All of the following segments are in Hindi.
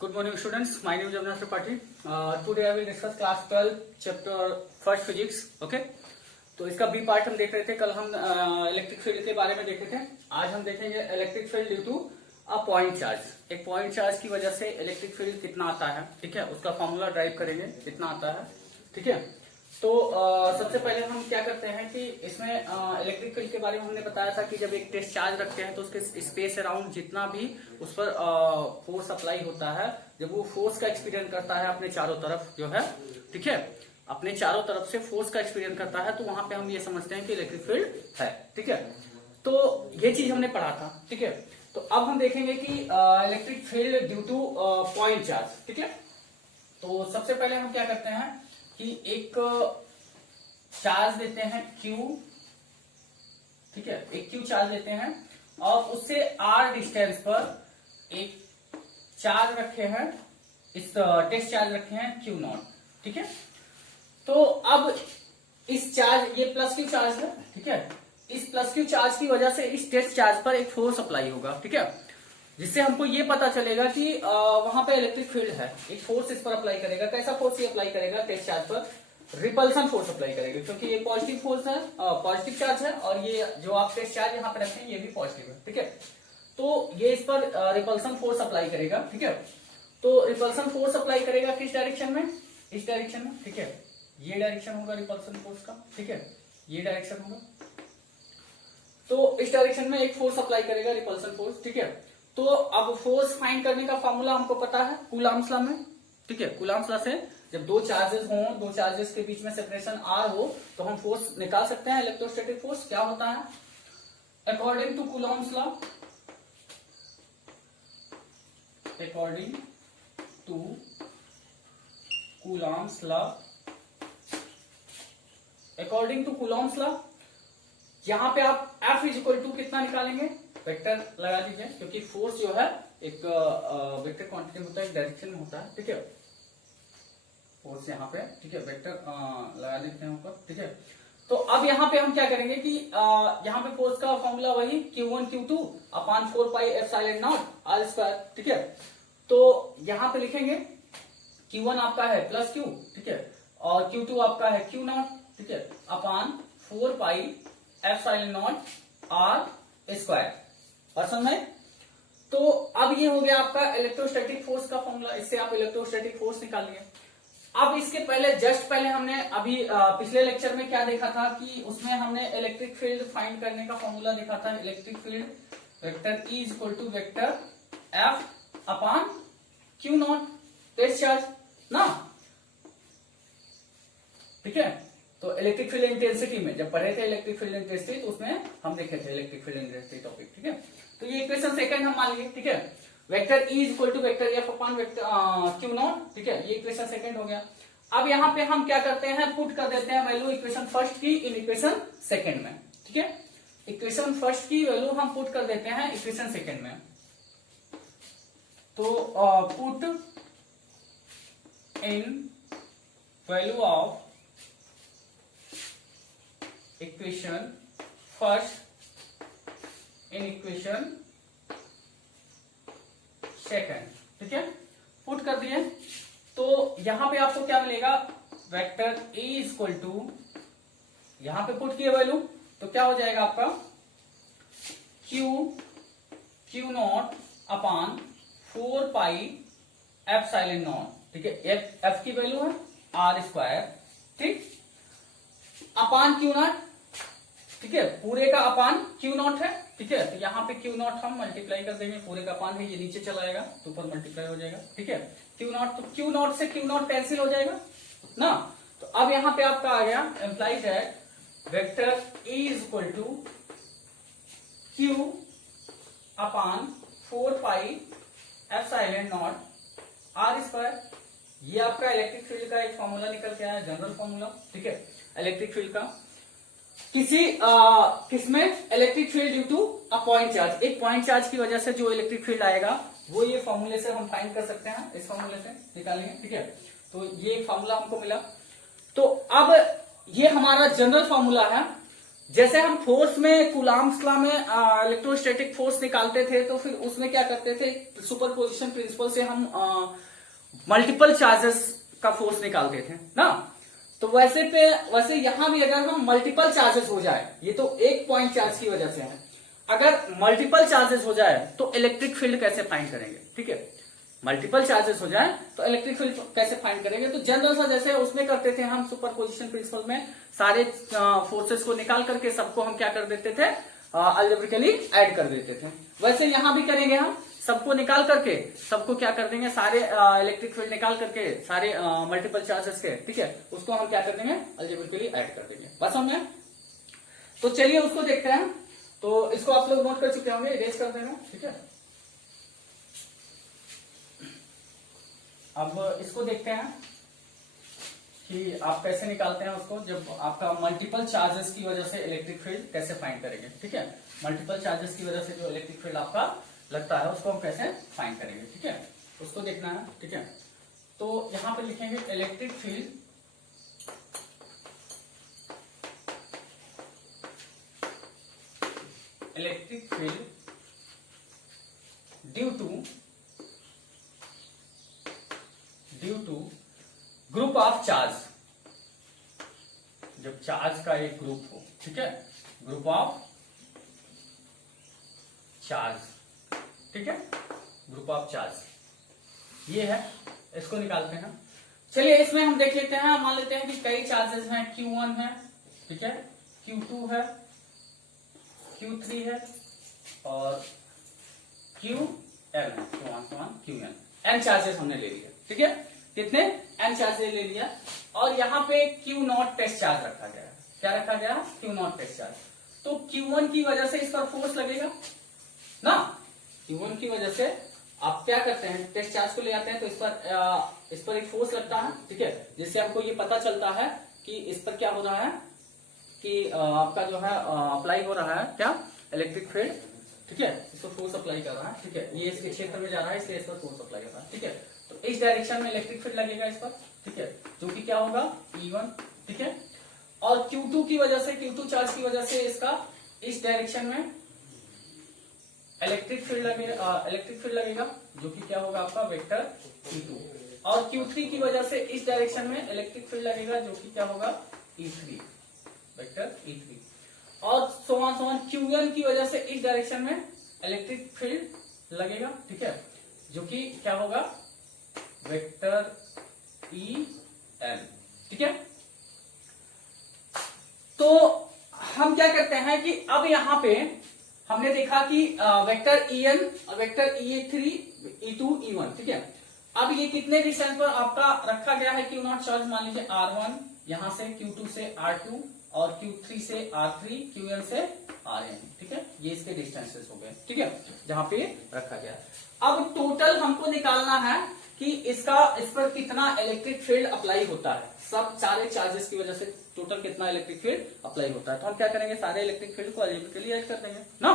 Good morning, students. My name is Avinash Tripathi. Today I will discuss class 12 chapter first physics. Okay. तो इसका बी पार्ट हम देख रहे थे। कल हम इलेक्ट्रिक फील्ड के बारे में देखे थे। आज हम देखेंगे electric field due to a point charge. एक पॉइंट चार्ज की वजह से इलेक्ट्रिक फील्ड कितना आता है, ठीक है, उसका फॉर्मूला ड्राइव करेंगे कितना आता है, ठीक है। तो सबसे पहले हम क्या करते हैं कि इसमें इलेक्ट्रिक फील्ड के बारे में हमने बताया था कि जब एक टेस्ट चार्ज रखते हैं तो उसके स्पेस अराउंड जितना भी उस पर फोर्स अप्लाई होता है, जब वो फोर्स का एक्सपीरियंस करता है अपने चारों तरफ जो है, ठीक है, अपने चारों तरफ से फोर्स का एक्सपीरियंस करता है, तो वहां पे हम ये समझते हैं कि इलेक्ट्रिक फील्ड है, ठीक है। तो ये चीज हमने पढ़ा था, ठीक है। तो अब हम देखेंगे कि electric field due two point charge, ठीक है। तो सबसे पहले हम क्या करते हैं कि एक चार्ज देते हैं Q, ठीक है, एक Q चार्ज देते हैं और उससे R डिस्टेंस पर एक चार्ज रखे हैं, इस टेस्ट चार्ज रखे हैं Q0, ठीक है। तो अब इस चार्ज, ये प्लस Q चार्ज है, ठीक है, इस प्लस Q चार्ज की वजह से इस टेस्ट चार्ज पर एक फोर्स अप्लाई होगा, ठीक है, जिससे हमको ये पता चलेगा कि वहां पे इलेक्ट्रिक फील्ड है। एक फोर्स इस पर अप्लाई करेगा। कैसा फोर्स ये अप्लाई करेगा? टेस्ट चार्ज पर रिपल्सन फोर्स अप्लाई करेगा, क्योंकि ये पॉजिटिव फोर्स है, पॉजिटिव चार्ज है, और ये जो आप टेस्ट चार्ज यहाँ पे रखते हैं ये भी पॉजिटिव है, ठीक है। तो ये इस पर रिपल्सन फोर्स अप्लाई करेगा, ठीक है। तो रिपल्सन फोर्स अप्लाई करेगा किस डायरेक्शन में? इस डायरेक्शन में, ठीक है। ये डायरेक्शन होगा रिपल्सन फोर्स का, ठीक है, ये डायरेक्शन होगा। तो इस डायरेक्शन में एक फोर्स अप्लाई करेगा, रिपल्सन फोर्स, ठीक है। तो अब फोर्स फाइंड करने का फॉर्मूला हमको पता है कूलॉम्स लॉ में, ठीक है। कूलॉम्स लॉ से जब दो चार्जेस हों, दो चार्जेस के बीच में सेपरेशन R हो, तो हम फोर्स निकाल सकते हैं। इलेक्ट्रोस्टैटिक फोर्स क्या होता है? According to Coulomb's law, according to Coulomb's law, according to Coulomb's law, यहां पे आप F इज इक्वल टू कितना निकालेंगे? वेक्टर लगा दीजिए, क्योंकि फोर्स जो है एक वेक्टर क्वांटिटी होता है, एक डायरेक्शन में होता है, ठीक है। फोर्स यहाँ पे, ठीक है, वेक्टर लगा देते हैं ऊपर, ठीक है। तो अब यहाँ पे हम क्या करेंगे कि यहाँ पे फोर्स का फॉर्मूला वही Q1 Q2 upon 4 pi epsilon naught R square, ठीक है। तो यहाँ पे लिखेंगे Q1 आपका है प्लस Q, ठीक है, और Q2 आपका है Q0, ठीक है, upon 4 pi epsilon naught R square. और समझ में? तो अब ये हो गया आपका इलेक्ट्रोस्टैटिक फोर्स का फॉर्मूला। इससे आप इलेक्ट्रोस्टैटिक फोर्स निकालिए। अब इसके पहले, जस्ट पहले हमने अभी पिछले लेक्चर में क्या देखा था कि उसमें हमने इलेक्ट्रिक फील्ड फाइंड करने का फॉर्मूला देखा था। Electric field vector E is equal to vector F upon Q0 test charge ना, ठीक है। तो इलेक्ट्रिक फील्ड इंटेंसिटी में जब पढ़े थे इलेक्ट्रिक फील्ड इंटेंसिटी, तो उसमें हम देखे थे इलेक्ट्रिक फील्ड इंटेंसिटी टॉपिक, ठीक है। तो ये इक्वेशन सेकंड हम मान लिए, ठीक है। Vector E is equal to vector F upon vector Q0, ठीक है, ये इक्वेशन सेकंड हो गया। अब यहाँ पे हम क्या करते हैं, पुट कर देते हैं वैल्यू इक्वेशन फर्स्ट की इन इक्वेशन सेकंड में, ठीक है। इक्वेशन फर्स्ट की वैल्यू हम पुट कर देते हैं इक्वेशन सेकंड में। तो put in value of equation first in equation second, ठीक है, पुट कर दिए। तो यहां पे आपको क्या मिलेगा? Vector A is equal to, यहां पे पुट किए वैल्यू, तो क्या हो जाएगा आपका Q0 upon 4 pi epsilon not, ठीक है, F की वैल्यू है R स्क्वायर, ठीक, अपान Q0, ठीक है, पूरे का अपान Q0 है, ठीक है। तो यहाँ पे Q0 हम मल्टीप्लाई कर देंगे, पूरे का अपान है, ये नीचे चला जाएगा तो ऊपर मल्टीप्लाई हो जाएगा, ठीक है। Q0, तो Q0 से Q0 कैंसिल हो जाएगा ना। तो अब यहाँ पे आपका आ गया एम्प्लाइज है vector E is equal to Q upon 4 pi epsilon naught R square. ये आपका इलेक्ट्रिक फील्ड का एक फॉर्मूला निकल के आया, जनरल फॉर्मूला, ठीक है, इलेक्ट्रिक फील्ड का। किसमें? Electric field due to a point charge. एक पॉइंट चार्ज की वजह से जो इलेक्ट्रिक फील्ड आएगा वो ये फॉर्मूले से हम फाइंड कर सकते हैं, इस फॉर्मूले से निकालेंगे, ठीक है। तो ये फॉर्मूला हमको मिला। तो अब ये हमारा जनरल फॉर्मूला है। जैसे हम फोर्स में कूलॉम्स लॉ में इलेक्ट्रोस्टैटिक फोर्स निकालते थे, तो फिर उसमें क्या करते थे, सुपरपोजिशन प्रिंसिपल से हम मल्टीपल चार्जेस का फोर्स निकालते थे ना। तो वैसे यहां भी अगर हम मल्टीपल चार्जेस हो जाए, ये तो एक पॉइंट चार्ज की वजह से है, अगर मल्टीपल चार्जेस हो जाए तो इलेक्ट्रिक फील्ड कैसे फाइंड करेंगे, ठीक है। मल्टीपल चार्जेस हो जाए तो इलेक्ट्रिक फील्ड कैसे फाइंड करेंगे, तो जनरल सा जैसे उसमें करते थे हम सुपरपोजिशन प्रिंसिपल में, सारे फोर्सेस को निकाल करके सबको हम क्या कर देते थे, अलजेब्रिकली ऐड कर देते थे। वैसे यहां भी करेंगे हम, सबको निकाल करके सबको क्या कर देंगे, सारे इलेक्ट्रिक फील्ड निकाल करके सारे मल्टीपल चार्जेस के, ठीक है, उसको हम क्या कर देंगे, अलजेब्रिकली ऐड कर देंगे। बस हमने, तो चलिए उसको देखते हैं। तो इसको आप लोग नोट कर चुके होंगे, इरेज कर देना, ठीक है। अब इसको देखते हैं कि आप कैसे निकालते हैं उसको, जब आपका मल्टीपल चार्जेस की वजह से इलेक्ट्रिक फील्ड कैसे फाइंड करेंगे, ठीक है। मल्टीपल चार्जेस की वजह से जो इलेक्ट्रिक फील्ड आपका लगता है उसको हम कैसे फाइंड करेंगे, ठीक है, उसको देखना है, ठीक है। तो यहां पर लिखेंगे electric field due to group of charge, जब चार्ज का एक ग्रुप हो, ठीक है, ग्रुप ऑफ चार्ज, ठीक है, ग्रुप ऑफ चार्ज ये है, इसको निकालते हैं। चलिए इसमें हम देख लेते हैं, मान लेते हैं कि कई चार्जेस हैं, Q1 है, ठीक है, Q2 है, Q3 है और Qn है, Qn, n चार्जेस हमने ले लिया, ठीक है, कितने, n चार्जेस ले लिया। और यहाँ पे Q0 टेस्ट चार्ज रखा गया है, क्या रखा गया, Q0 टेस्ट चार्ज। तो Q1 की वजह से इस पर फोर्स लगेगा ना, Q1 की वजह से आप क्या करते हैं, टेस्ट चार्ज को ले आते हैं, तो इस पर एक फोर्स लगता है, ठीक है, जिससे हमको ये पता चलता है कि इस पर क्या हो रहा है, कि आपका जो है अप्लाई हो रहा है क्या, इलेक्ट्रिक फील्ड, ठीक है, इसको फोर्स अप्लाई कर रहा है, ठीक है, ये इसके क्षेत्र में जा रहा है इसलिए इस पर फोर्स अप्लाई कर रहा है, ठीक है। तो इस डायरेक्शन में इलेक्ट्रिक फील्ड लगेगा इस पर, ठीक है, जो कि क्या होगा, E1, ठीक है। और Q2 की वजह से, Q2 चार्ज की वजह से इसका इस डायरेक्शन में इलेक्ट्रिक फील्ड लगेगा, जो कि क्या होगा आपका वेक्टर E2। और Q3 की वजह से इस डायरेक्शन में इलेक्ट्रिक फील्ड लगेगा, जो कि क्या होगा, E3, वेक्टर E3। और सो ऑन Qn की वजह से इस डायरेक्शन में इलेक्ट्रिक फील्ड लगेगा, ठीक है, जो कि क्या होगा, वेक्टर En, ठीक है। तो हम क्या करते हैं कि अब यहां पे हमने देखा कि वेक्टर En और वेक्टर E3, E2, E1, ठीक है। अब ये कितने डिस्टेंस पर आपका रखा गया है Q0 चार्ज, मान लीजिए R1, यहां से Q2 से R2 और Q3 से R3, Qn से Rn, ठीक है, ये इसके डिस्टेंसेस हो गए, ठीक है, जहां पे रखा गया। अब टोटल हमको निकालना है कि इस पर कितना इलेक्ट्रिक फील्ड अप्लाई होता है, सब सारे चार्जेस की वजह से टोटल कितना इलेक्ट्रिक फील्ड अप्लाई होता है। तो हम क्या करेंगे, सारे इलेक्ट्रिक फील्ड को अलजेब्रिकली ऐड कर देंगे ना।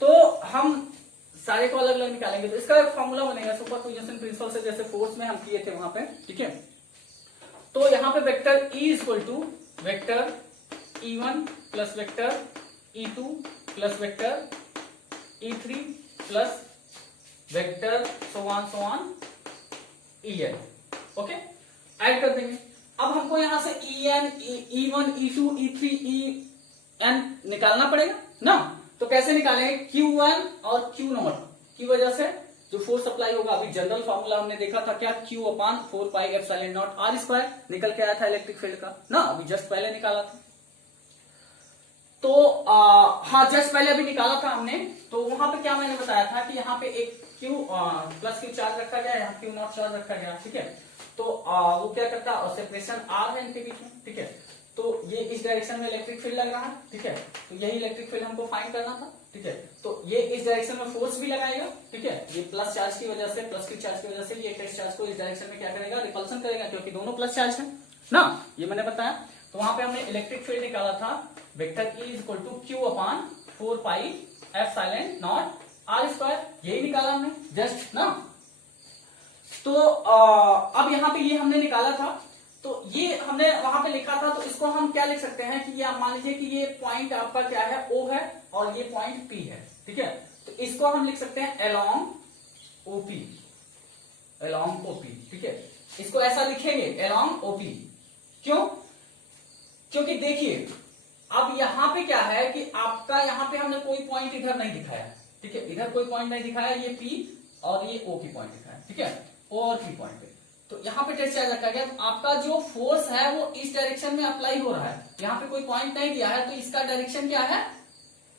तो हम सारे को अलग अलग निकालेंगे, तो इसका फॉर्मूला बनेगा सुपरपोजिशन प्रिंसिपल से, जैसे फोर्स में हम किए थे वहां पे, ठीक है। तो यहाँ पे vector E equal to vector E1 plus vector E2 plus vector E3 plus vector so on En, okay, add कर देंगे। अब हमको यहां से En, E1, E2, E3, En निकालना पड़ेगा ना। तो कैसे निकालेंगे, Q1 और Q0 की वजह से जो फोर्स अप्लाई होगा, अभी जनरल फॉर्मूला हमने देखा था क्या, Q/4πε0 R² निकल के आया था इलेक्ट्रिक फील्ड का ना, अभी जस्ट पहले निकाला था। तो हाँ, जस्ट पहले अभी निकाला था हमने। तो वहां पे क्या मैंने बताया था कि यहाँ पे एक Q+ चार्ज रखा गया, यहाँ Q0 चार्ज रखा गया, ठीक है। तो वो क्या करता है, सेपरेशन R है इनके बीच में, ठीक है। तो ये इस डायरेक्शन में इलेक्ट्रिक फील्ड लग रहा है, ठीक है, तो यही इलेक्ट्रिक फील्ड हमको फाइंड करना था, ठीक है। तो ये इस डायरेक्शन में फोर्स भी लगाएगा, ठीक है, ये प्लस चार्ज की वजह से, प्लस की चार्ज की वजह से ये टेस्ट चार्ज को इस डायरेक्शन में क्या करेगा, रिपल्सन करेगा, क्योंकि दोनों प्लस चार्ज है ना, ये मैंने बताया। तो वहां पे हमने इलेक्ट्रिक फील्ड निकाला था, vector E equal to Q/4πε0 R², यही निकाला हमने जस्ट ना। तो अब यहाँ पे ये हमने निकाला था। तो ये हमने वहां पे लिखा था, तो इसको हम क्या लिख सकते हैं कि ये आप मान लीजिए कि ये पॉइंट आपका क्या है, O है, और ये पॉइंट P है, ठीक है। तो इसको हम लिख सकते हैं अलोंग ओपी, अलोंग ओपी, ठीक है। इसको ऐसा लिखेंगे अलोंग ओपी। क्यों? क्योंकि देखिए अब यहां पे क्या है कि आपका यहां पे हमने कोई पॉइंट इधर नहीं दिखाया, ठीक है, इधर कोई पॉइंट नहीं दिखाया, ये P और ये O की पॉइंट दिखाया, ठीक है, O और P पॉइंट है। तो यहाँ पे टेस्ट चार्ज रखा गया, तो आपका जो फोर्स है वो इस डायरेक्शन में अप्लाई हो रहा है, यहाँ पे कोई पॉइंट नहीं दिया है, तो इसका डायरेक्शन क्या है,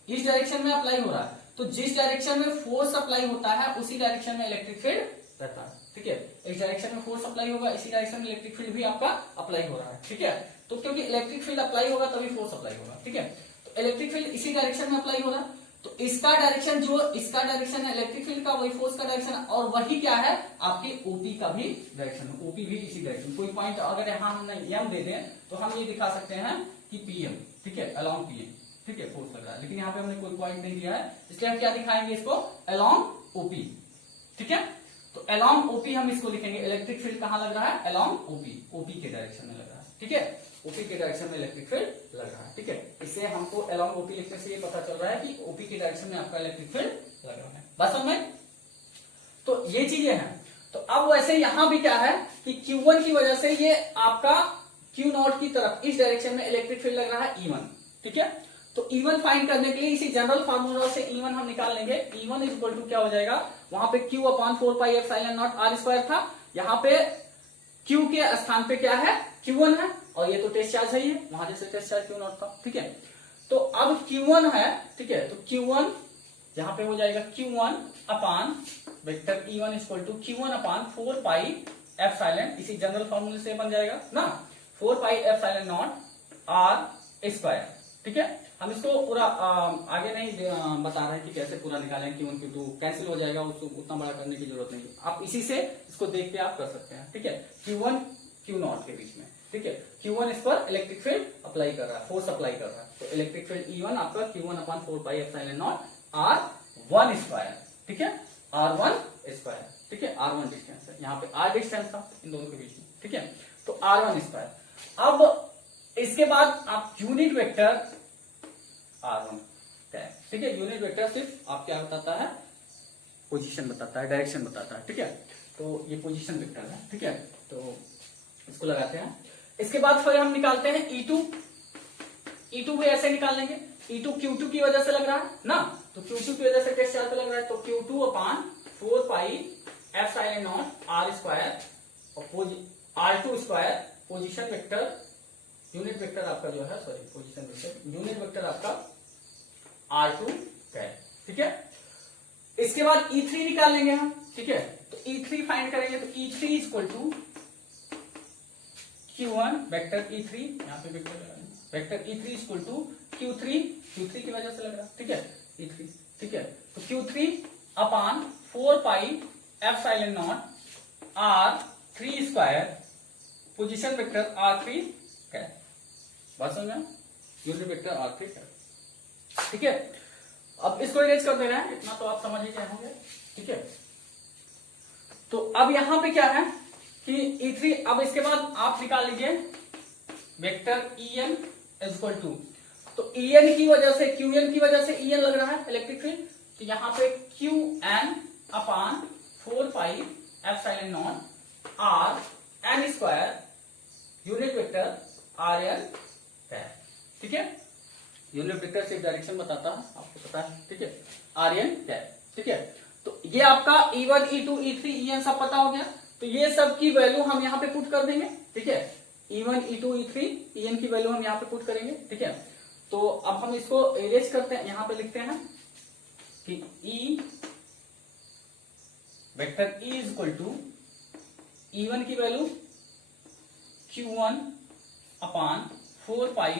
इस डायरेक्शन में अप्लाई हो रहा है। तो जिस डायरेक्शन में फोर्स अप्लाई होता है उसी डायरेक्शन में इलेक्ट्रिक फील्ड रहता है, ठीक है। इस डायरेक्शन में फोर्स अप्लाई होगा, इसी डायरेक्शन में इलेक्ट्रिक फील्ड भी आपका अप्लाई हो रहा है, ठीक है। तो क्योंकि इलेक्ट्रिक फील्ड अप्लाई होगा तभी फोर्स अप्लाई होगा, ठीक है। तो इलेक्ट्रिक फील्ड इसी डायरेक्शन में अप्लाई हो रहा है, तो इसका डायरेक्शन जो इसका डायरेक्शन है इलेक्ट्रिक फील्ड का, वही फोर्स का डायरेक्शन है, और वही क्या है आपकी ओपी का भी डायरेक्शन है, ओपी भी इसी डायरेक्शन। कोई पॉइंट अगर यहाँ हमने एम दे दें तो हम ये दिखा सकते हैं कि पीएम, ठीक है, अलोंग पीएम, ठीक है, फोर्स लग रहा है, लेकिन यहाँ पे हमने कोई पॉइंट नहीं दिया है, इसलिए हम क्या दिखाएंगे इसको, अलोंग ओपी, ठीक है। तो अलोंग ओपी हम इसको लिखेंगे, इलेक्ट्रिक फील्ड कहाँ लग रहा है, अलोंग ओपी, ओपी के डायरेक्शन में लग रहा है, ठीक है, ओपी के डायरेक्शन में इलेक्ट्रिक फील्ड लग रहा है, ठीक है। इससे हमको अलोंग ओपी लिखने से ये पता चल रहा है कि ओपी के डायरेक्शन में आपका इलेक्ट्रिक फील्ड लग रहा है, बस समझ में। तो ये चीजें हैं। तो अब वैसे यहां भी क्या है कि Q1 की वजह से ये आपका Q0 की तरफ इस डायरेक्शन में इलेक्ट्रिक फील्ड लग रहा है E1, ठीक है। तो E1 फाइंड करने के लिए इसी जनरल फार्मूला से E1 हम निकाल लेंगे। E1 इज इक्वल टू क्या हो जाएगा, वहां पे Q upon 4 pi epsilon naught R square था, यहाँ पे Q के स्थान पे क्या है, Q1 है, और ये तो टेस्ट चार्ज है, ये वहां जैसे टेस्ट चार्ज Q0 था, ठीक है। तो अब Q1 है, ठीक है, तो Q1 यहां पे हो जाएगा Q1 upon vector E1 equal to Q1 upon 4 pi epsilon, इसी जनरल फार्मूले से बन जाएगा ना, 4 pi epsilon naught R square, ठीक है। हम इसको पूरा आगे नहीं बता रहे हैं कि कैसे पूरा निकालें, Q1 Q2 कैंसिल हो जाएगा, उसको उतना बड़ा करने की जरूरत नहीं है, आप इसी से इसको देख के आप कर सकते हैं, ठीक है। Q1 Q0 के बीच में, ठीक है, Q1 इस पर इलेक्ट्रिक फील्ड अप्लाई कर रहा है, फोर्स अप्लाई कर रहा है, तो इलेक्ट्रिक फील्ड E1 आपका Q1 upon 4 pi epsilon naught R1 square, ठीक है, R1 स्क्वायर, ठीक है, R1 डिस्टेंस है, यहाँ पे R डिस्टेंस था इन दोनों के बीच में, ठीक है, तो R1 स्क्वायर। अब इसके बाद आप यूनिट वेक्टर R1, ठीक है, यूनिट वेक्टर सिर्फ आप क्या बताता है, पोजीशन बताता है, डायरेक्शन बताता है, ठीक है। तो ये पोजीशन वेक्टर है, ठीक है, तो इसको लगाते हैं। इसके बाद फिर हम निकालते हैं E2 भी ऐसे निकाल लेंगे, E2 Q2 की वजह से लग रहा है ना, तो Q2 की वजह से टेस्ट चार्ज पे लग रहा है, तो Q2 अपान 4 pi epsilon naught R square और R2 square, position vector, unit vector आपका जो है, sorry position vector, unit vector आपका R2 है, ठीक है। इसके बाद E3 निकाल लेंगे हम, ठीक है, तो E3 फाइंड करेंगे, तो E3 equal to Q1 vector E3, यहाँ पे vector E3 equal to Q3 की वजह से लग रहा है, ठीक है, E3, ठीक है, तो Q3 upon 4 pi epsilon not R3 square, position vector R3 है, बात समझ में, यूनिट वेक्टर R3 है, ठीक है। अब इसको इरेज कर दे रहे हैं, इतना तो आप समझ ही गए होंगे, ठीक है। तो अब यहां पे क्या है कि E3, अब इसके बाद आप निकाल लीजिए वेक्टर En इक्वल टू, तो En की वजह से, Qn की वजह से En लग रहा है इलेक्ट्रिक फील्ड, तो यहां पे Qn अपान 4 pi epsilon naught R n square, unit vector Rn है, ठीक है, यूनिट वेक्टर सिर्फ डायरेक्शन बताता है, आपको पता है, ठीक है, Rn है, ठीक है। तो ये आपका E1 E2 E3 En सब पता हो गया, तो ये सब की वैल्यू हम यहाँ पे पुट कर देंगे, ठीक है, E1 E2 E3 En की वैल्यू हम यहाँ पे पुट करेंगे, ठीक है। तो अब हम इसको इरेज करते हैं, यहाँ पे लिखते हैं कि E vector E is equal to E1 की value Q1 upon 4 pi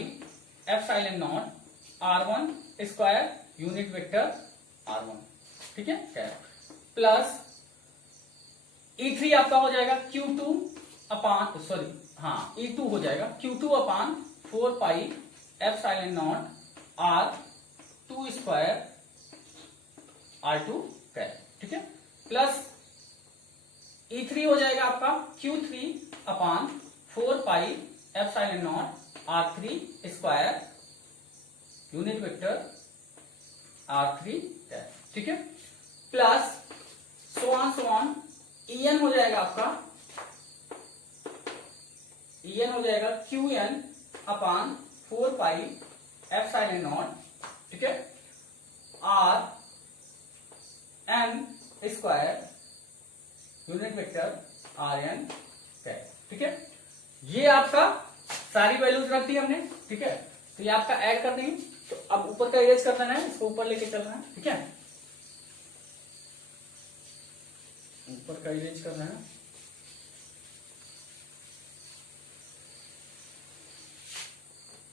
epsilon naught R1 square, unit vector R1, ठीक है, प्लस E3 आपका हो जाएगा Q2 अपान, सॉरी हाँ E2 हो जाएगा Q2 upon 4 pi epsilon not R2 square R2 है, ठीक है, प्लस E3 हो जाएगा आपका Q3 upon 4 pi epsilon not R3 square unit vector R3 dash, ठीक है, प्लस सो ऑन En हो जाएगा आपका, En हो जाएगा Qn upon 4 pi epsilon not, ठीक है, R n square unit vector Rn dash, ठीक है। ये आपका सारी वैल्यूज रख दी हमने, ठीक है। तो ये आपका ऐड कर देंगे, तो अब ऊपर का इरेज कर देना है, इसको ऊपर लेके चलना है, ठीक है, ऊपर का इरेज करना है।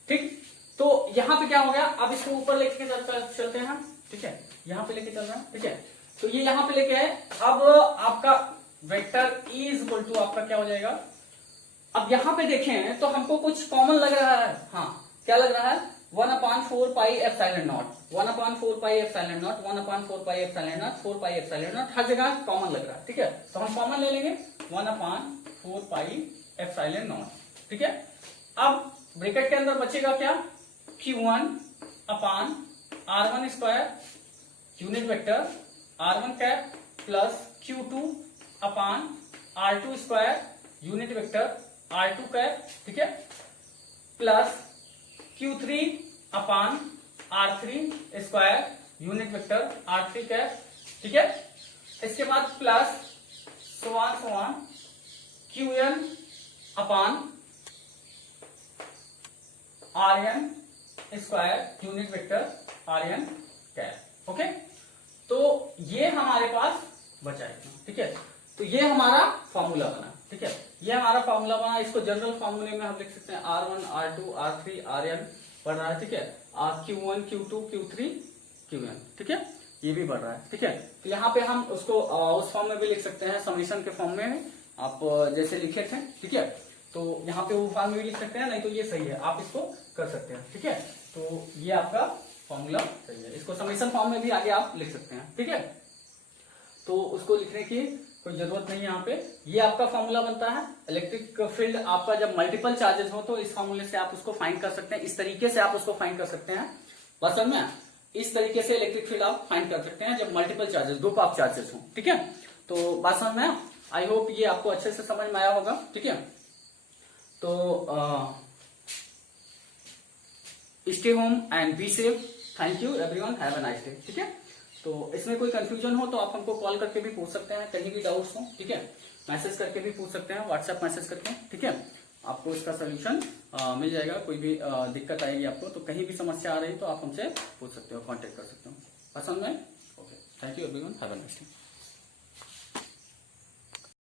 ठीक, तो यहां पे क्या हो गया, अब इसको ऊपर लेके चलते हैं हम, ठीक है, यहां पे लेके चल रहे हैं, ठीक है। तो ये यहां पे लेके आए, अब आपका vector E is equal to आपका क्या हो जाएगा, अब यहां पे देखें तो हमको कुछ कॉमन लग रहा है, हाँ क्या लग रहा है, 1/4 pi epsilon naught, 1/4 pi epsilon naught, 1/4 pi epsilon naught, 4 pi epsilon naught, हर जगह कॉमन लग रहा है, ठीक है। तो हम कॉमन ले लेंगे 1/4 पाई एप्सिलॉन नॉट, ठीक है। अब ब्रैकेट के अंदर बचेगा क्या, Q1 अपान R1 square unit vector R1 cap plus Q2 अपान R2 square unit vector R2 cap, ठीक है, प्लस Q3 अपान R3 square unit vector R3 cap, ठीक है। इसके बाद plus so on Qn upon Rn square unit vector Rn cap, okay. तो ये हमारे पास बचा है, ठीक है। तो ये हमारा फॉर्मूला बना, ठीक है, ये हमारा फॉर्मूला बना। इसको जनरल फॉर्मूले में हम लिख सकते हैं R1 R2 R3 Rn बढ़ रहा है, ठीक है, Q1 Q2 Q3 Qn, ठीक है, ये भी बढ़ रहा है, ठीक है। तो यहाँ पे हम उसको उस फॉर्म में भी लिख सकते हैं, समीशन के फॉर्म में आप जैसे लिखे थे, ठीक है। तो यहाँ पे वो फॉर्म में भी लिख सकते हैं, नहीं तो ये सही है, आप इसको कर सकते हैं, ठीक है। तो ये आपका फॉर्मूला सही है, इसको समीशन फॉर्म में भी आगे आप लिख सकते हैं, ठीक है। तो उसको लिखने की कोई जरूरत नहीं है यहाँ पे, ये आपका फॉर्मूला बनता है। इलेक्ट्रिक फील्ड आपका जब मल्टीपल चार्जेस हो तो इस फॉर्मूले से आप उसको फाइंड कर सकते हैं, इस तरीके से आप उसको फाइंड कर सकते हैं, बस समझ में, इस तरीके से इलेक्ट्रिक फील्ड आप फाइंड कर सकते हैं जब multiple charges, group of charges हो, ठीक है। तो बात समझ में, आई होप ये आपको अच्छे से समझ में आया होगा, ठीक है। तो stay home and be safe, thank you everyone, have a nice day, ठीक है। तो इसमें कोई कंफ्यूजन हो तो आप हमको कॉल करके भी पूछ सकते हैं, कहीं भी डाउट्स हो, ठीक है, मैसेज करके भी पूछ सकते हैं, व्हाट्सएप मैसेज करके, ठीक है, आपको इसका सोल्यूशन मिल जाएगा। कोई भी दिक्कत आएगी आपको तो कहीं भी समस्या आ रही तो आप हमसे पूछ सकते हो, कांटेक्ट कर सकते हो, पसंद है, okay, thank you everyone, have a nice day.